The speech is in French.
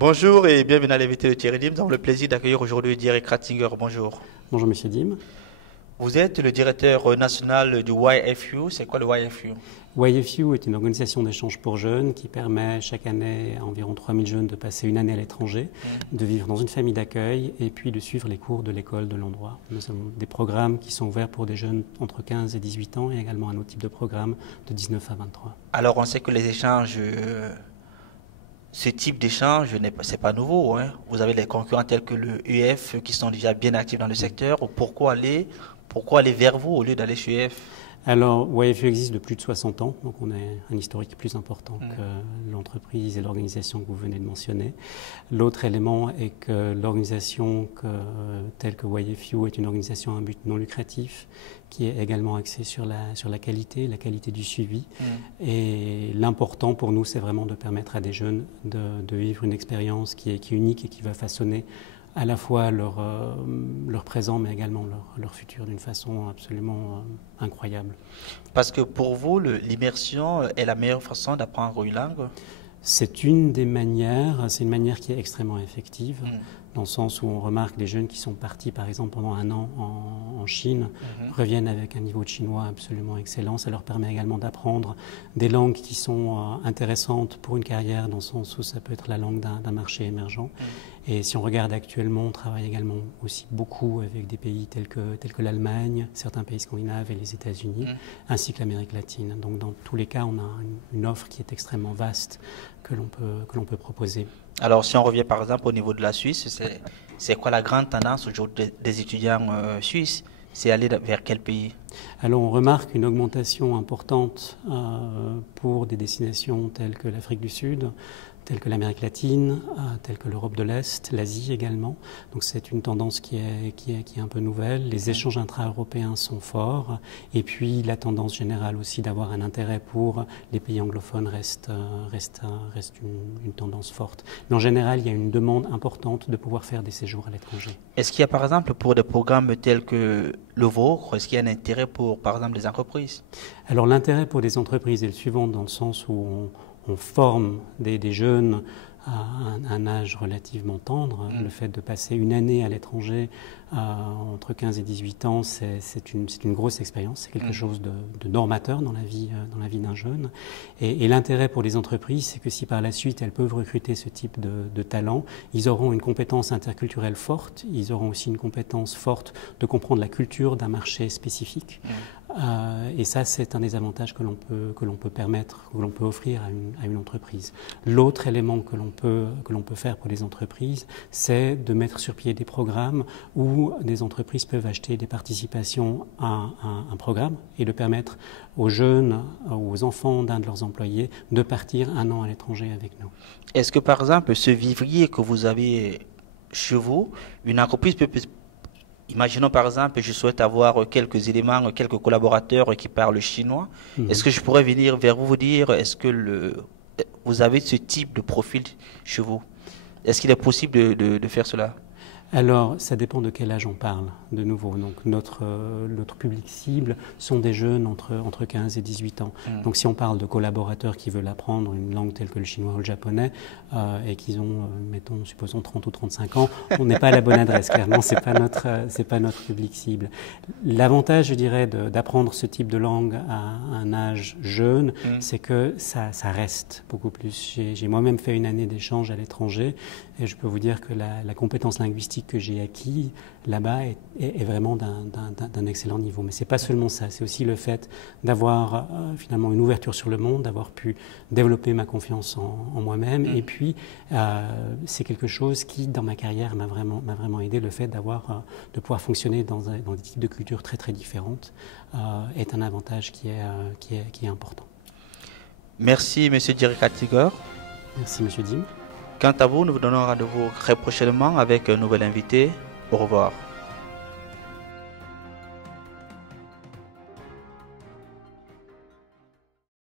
Bonjour et bienvenue à l'invité de Thierry Dim. Nous avons le plaisir d'accueillir aujourd'hui Thierry Kratzinger. Bonjour. Bonjour Monsieur Dim. Vous êtes le directeur national du YFU. C'est quoi le YFU? YFU est une organisation d'échange pour jeunes qui permet chaque année à environ 3000 jeunes de passer une année à l'étranger, de vivre dans une famille d'accueil et puis de suivre les cours de l'école de l'endroit. Nous avons des programmes qui sont ouverts pour des jeunes entre 15 et 18 ans et également un autre type de programme de 19 à 23. Alors on sait que les échanges, ce type d'échange, c'est pas nouveau, hein. Vous avez les concurrents tels que le UF qui sont déjà bien actifs dans le secteur. Pourquoi aller vers vous au lieu d'aller chez UF? Alors, YFU existe de plus de 60 ans, donc on a un historique plus important que l'entreprise et l'organisation que vous venez de mentionner. L'autre élément est que l'organisation telle que YFU est une organisation à un but non lucratif qui est également axée sur la qualité du suivi. Et l'important pour nous, c'est vraiment de permettre à des jeunes de vivre une expérience qui est unique et qui va façonner à la fois leur présent, mais également leur futur d'une façon absolument incroyable. Parce que pour vous, l'immersion est la meilleure façon d'apprendre une langue? C'est une des manières, c'est une manière qui est extrêmement effective, dans le sens où on remarque des jeunes qui sont partis, par exemple, pendant un an en Chine, reviennent avec un niveau de chinois absolument excellent. Ça leur permet également d'apprendre des langues qui sont intéressantes pour une carrière, dans le sens où ça peut être la langue d'un marché émergent. Et si on regarde actuellement, on travaille également aussi beaucoup avec des pays tels que l'Allemagne, certains pays scandinaves et les États-Unis, ainsi que l'Amérique latine. Donc dans tous les cas, on a une offre qui est extrêmement vaste que l'on peut proposer. Alors si on revient par exemple au niveau de la Suisse, c'est quoi la grande tendance aujourd'hui des étudiants suisses? C'est aller vers quel pays? Alors on remarque une augmentation importante pour des destinations telles que l'Afrique du Sud, telles que l'Amérique latine, telles que l'Europe de l'Est, l'Asie également. Donc c'est une tendance qui est un peu nouvelle. Les échanges intra-européens sont forts. Et puis la tendance générale aussi d'avoir un intérêt pour les pays anglophones reste une tendance forte. Mais en général, il y a une demande importante de pouvoir faire des séjours à l'étranger. Est-ce qu'il y a par exemple pour des programmes tels que le vôtre, est-ce qu'il y a un intérêt pour par exemple des entreprises? Alors l'intérêt pour les entreprises est le suivant, dans le sens où on forme des jeunes à un âge relativement tendre. Le fait de passer une année à l'étranger entre 15 et 18 ans, c'est une grosse expérience, c'est quelque chose de normateur dans la vie d'un jeune. Et l'intérêt pour les entreprises, c'est que si par la suite elles peuvent recruter ce type de talent, ils auront une compétence interculturelle forte, ils auront aussi une compétence forte de comprendre la culture d'un marché spécifique. Et ça, c'est un des avantages que l'on peut permettre, que l'on peut offrir à une entreprise. L'autre élément que l'on peut faire pour les entreprises, c'est de mettre sur pied des programmes où des entreprises peuvent acheter des participations à un programme et de permettre aux jeunes ou aux enfants d'un de leurs employés de partir un an à l'étranger avec nous. Est-ce que par exemple, ce vivrier que vous avez chez vous, une entreprise peut... Imaginons par exemple, je souhaite avoir quelques éléments, quelques collaborateurs qui parlent chinois. Est-ce que je pourrais venir vers vous dire, est-ce que vous avez ce type de profil chez vous? Est-ce qu'il est possible de faire cela? Alors, ça dépend de quel âge on parle, de nouveau. Donc, notre public cible sont des jeunes entre 15 et 18 ans. Donc, si on parle de collaborateurs qui veulent apprendre une langue telle que le chinois ou le japonais, et qu'ils ont, mettons, supposons 30 ou 35 ans, on n'est pas à la bonne adresse. Clairement, c'est pas notre public cible. L'avantage, je dirais, d'apprendre ce type de langue à un âge jeune, c'est que ça reste beaucoup plus. J'ai moi-même fait une année d'échange à l'étranger, et je peux vous dire que la compétence linguistique que j'ai acquis là-bas est vraiment d'un excellent niveau. Mais c'est pas seulement ça, c'est aussi le fait d'avoir finalement une ouverture sur le monde, d'avoir pu développer ma confiance en moi-même. Et puis, c'est quelque chose qui, dans ma carrière, m'a vraiment aidé. Le fait de pouvoir fonctionner dans des types de cultures très très différentes est un avantage qui est important. Merci, Monsieur Thierry Kratzinger. Merci, Monsieur Dim. Quant à vous, nous vous donnons rendez-vous très prochainement avec un nouvel invité. Au revoir.